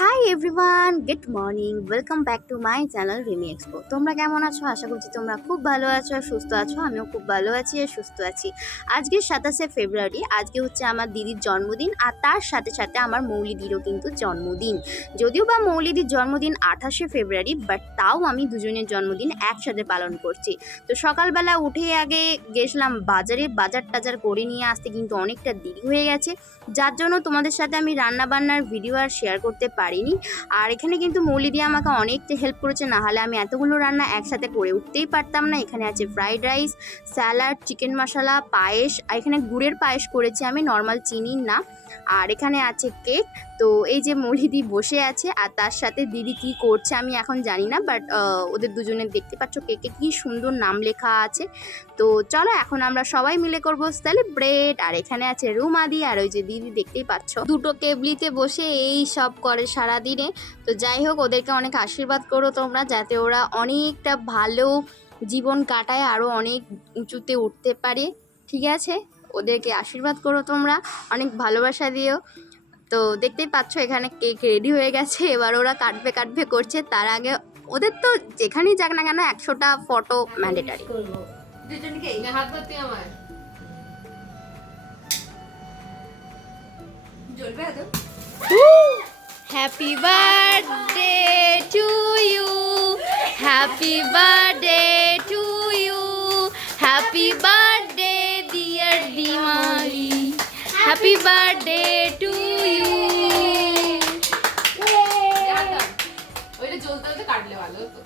Hi everyone, good morning, welcome back to my channel Rimi expo. তোমরা কেমন আছো? আশা করছি তোমরা খুব ভালো আছো আর সুস্থ আছো। আমিও খুব ভালো আছি আর সুস্থ আছি। আজকে 27শে ফেব্রুয়ারি, আজকে হচ্ছে আমার দিদির জন্মদিন আর তার সাথে সাথে আমার মৌলিদিরও কিন্তু জন্মদিন। যদিও বা মৌলিদির জন্মদিন 28শে ফেব্রুয়ারি, বাট তাও আমি দুজনের জন্মদিন একসাথে পালন করছি। তো সকালবেলা উঠে আগে গেছিলাম বাজারে, বাজার টাজার করে নিয়ে আসতে কিন্তু অনেকটা দেরি হয়ে গেছে, যার জন্য তোমাদের সাথে আমি রান্নাবান্নার ভিডিও আর শেয়ার করতে পারিনি। আর এখানে কিন্তু মৌলিদি আমাকে অনেকটা হেল্প করেছে, না হলে আমি এতগুলো রান্না একসাথে করে উঠতেই পারতাম না। এখানে আছে ফ্রাইড রাইস, স্যালাড, চিকেন মশলা, পায়েস। আর এখানে গুড়ের পায়েস করেছি আমি, নর্মাল চিনির না। আর এখানে আছে কেক। তো এই যে মৌলিদি বসে আছে আর তার সাথে দিদি কি করছে আমি এখন জানি না, বাট ওদের দুজনের দেখতে পাচ্ছ কেকে কি সুন্দর নাম লেখা আছে। তো চলো এখন আমরা সবাই মিলে করব সেলিব্রেট। আর এখানে আছে রুমাদি আর ওই যে দিদি দেখতেই পাচ্ছ, দুটো কেবলিতে বসে এই সব করে সারাদিনে। তো যাই হোক, ওদেরকে অনেক আশীর্বাদ করো তোমরা, যাতে ওরা অনেকটা ভালো জীবন কাটায়, আরও অনেক উঁচুতে উঠতে পারে। ঠিক আছে, ওদেরকে আশীর্বাদ করো তোমরা, অনেক ভালোবাসা দিও। তো দেখতেই পাচ্ছ এখানে কেক রেডি হয়ে গেছে, এবার ওরা কাটবে করছে। তার আগে ওদের তো যেখানেই যাক না কেন 100টা ফটো ম্যান্ডেটারি। দুজনকে হাত ধরতে আমার জ্বলবে এত। Happy birthday to you, happy birthday to you, happy birthday dear Dimali, happy birthday to you. ওইটা জ্বলতে জ্বলতে কাটলে ভালো হতো।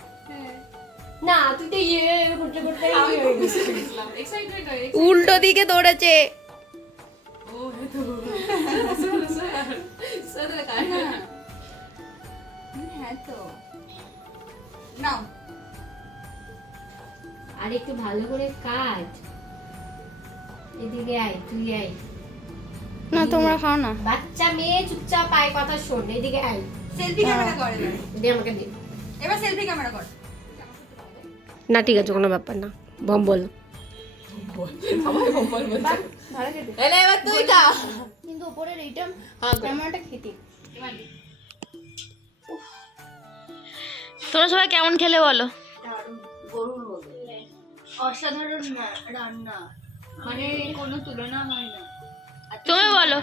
না তুই তো করতে করতে এক্সাইটেড হয়ে উল্টো দিকে দৌড়েছে। ও তো সাদা কাট। হ্যাঁ তো নাও, আর একটু ভালো করে কাট। এদিকে আয়, তুই আয়। না তোমরা খাও না। বাচ্চা মেয়ে চুপচাপ আয়, কথা শোন। এদিকে আয়, সেলফি ক্যামেরা করে এবার। দে আমাকে দে। এবার সেলফি ক্যামেরা কর। না ঠিক আছে, কোনো ব্যাপার না। বম বল। সবাই বল বলছে। এলে এবার তুই খা। কিন্তু উপরের এইটা হ্যাঁ ক্যামেরাটা খেতে। তোমরা সবাই কেমন খেলে বলো? অসাধারণ রান্না, মানে কোনো তুলনা হয় না। তুমি বলো।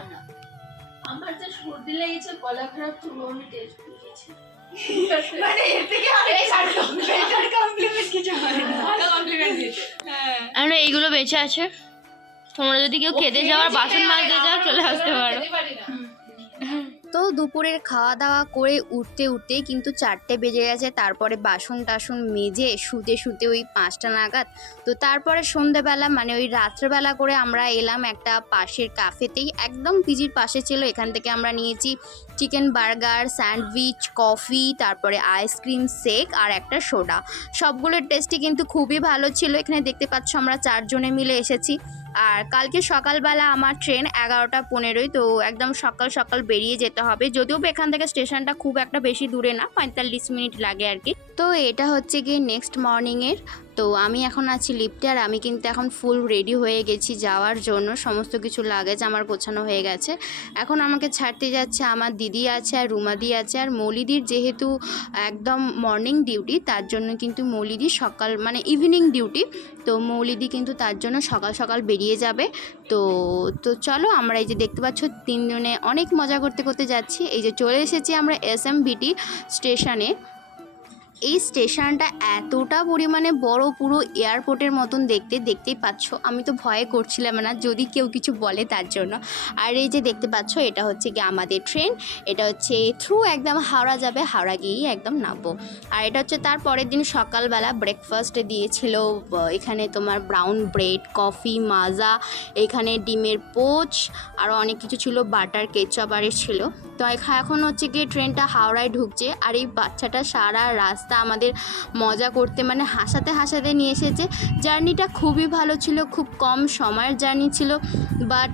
আমার যা সর্দি লেগেছে, গলা খারাপ, তবুও আমি টেস্ট করেছি। মানে এর থেকে আরেক কমপ্লিমেন্ট কিছু হয় না। ভালো কমপ্লিমেন্ট দিয়েছে। হ্যাঁ, আমরা এইগুলো বেঁচে আছে, তোমরা যদি কেউ খেতে যাওয়ার বাসন মাজতে যাও চলে আসতে পারো। খেতে পারি না। তো দুপুরের খাওয়া দাওয়া করে উঠতে উঠতেই কিন্তু 4টে বেজে গেছে। তারপরে বাসন টাসন মেজে শুতে ওই 5টা নাগাদ। তো তারপরে সন্ধ্যেবেলা মানে ওই রাত্রেবেলা করে আমরা এলাম একটা পাশের ক্যাফেতেই, একদম পিজির পাশে ছিল। এখান থেকে আমরা নিয়েছি চিকেন বার্গার, স্যান্ডউইচ, কফি, তারপরে আইসক্রিম, শেক আর একটা সোডা। সবগুলোর টেস্টই কিন্তু খুবই ভালো ছিল। এখানে দেখতে পাচ্ছ আমরা 4 জনে মিলে এসেছি। আর কালকে সকালবেলা আমার ট্রেন 11টা 15, তো একদম সকাল সকাল বেরিয়ে যেতে হবে। যদিও এখান থেকে স্টেশনটা খুব একটা বেশি দূরে না, 45 মিনিট লাগে আর কি। তো এটা হচ্ছে গিয়ে নেক্সট মর্নিংয়ের। তো আমি এখন আছি লিফটে, আর আমি কিন্তু এখন ফুল রেডি হয়ে গেছি যাওয়ার জন্য। সমস্ত কিছু লাগেজ আমার গোছানো হয়ে গেছে। এখন আমাকে ছাড়তে যাচ্ছে আমার দিদি আছে আর রুমাদি আছে। আর মৌলিদির যেহেতু একদম মর্নিং ডিউটি, তার জন্য কিন্তু মৌলিদি সকাল মানে ইভিনিং ডিউটি, তো মৌলিদি কিন্তু তার জন্য সকাল সকাল বেরিয়ে যাবে। তো তো চলো, আমরা এই যে দেখতে পাচ্ছ 3 জনে অনেক মজা করতে করতে যাচ্ছি। এই যে চলে এসেছি আমরা এসএমবিটি স্টেশনে। এই স্টেশনটা এতটা পরিমাণে বড়, পুরো এয়ারপোর্টের মতন দেখতেই পাচ্ছ। আমি তো ভয়ে করছিলাম না যদি কেউ কিছু বলে তার জন্য। আর এই যে দেখতে পাচ্ছ এটা হচ্ছে কি আমাদের ট্রেন, এটা হচ্ছে থ্রু একদম হাওড়া যাবে, হাওড়া গিয়েই একদম নামবো। আর এটা হচ্ছে তার পরের দিন সকালবেলা ব্রেকফাস্ট দিয়েছিল এখানে তোমার ব্রাউন ব্রেড, কফি, মাজা, এখানে ডিমের পোচ, আরও অনেক কিছু ছিল, বাটার, কেচাপ আর ছিল। তো এখন হচ্ছে গিয়ে ট্রেনটা হাওড়ায় ঢুকছে। আর এই বাচ্চাটা সারা রাস্তা আমাদের মজা করতে মানে হাসাতে নিয়ে এসেছে। জার্নিটা খুবই ভালো ছিল, খুব কম সময়ের জার্নি ছিল, বাট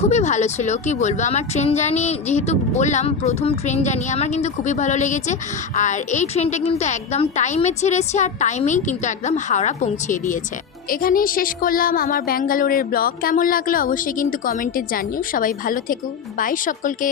খুবই ভালো ছিল। কি বলবো, আমার ট্রেন জার্নি যেহেতু বললাম প্রথম ট্রেন জার্নি, আমার কিন্তু খুবই ভালো লেগেছে। আর এই ট্রেনটা কিন্তু একদম টাইমে ছেড়েছে আর টাইমেই কিন্তু একদম হাওড়া পৌঁছিয়ে দিয়েছে। এখানেই শেষ করলাম আমার ব্যাঙ্গালোরের ব্লগ। কেমন লাগলো অবশ্যই কিন্তু কমেন্টে জানিও। সবাই ভালো থেকো, বাই সকলকে।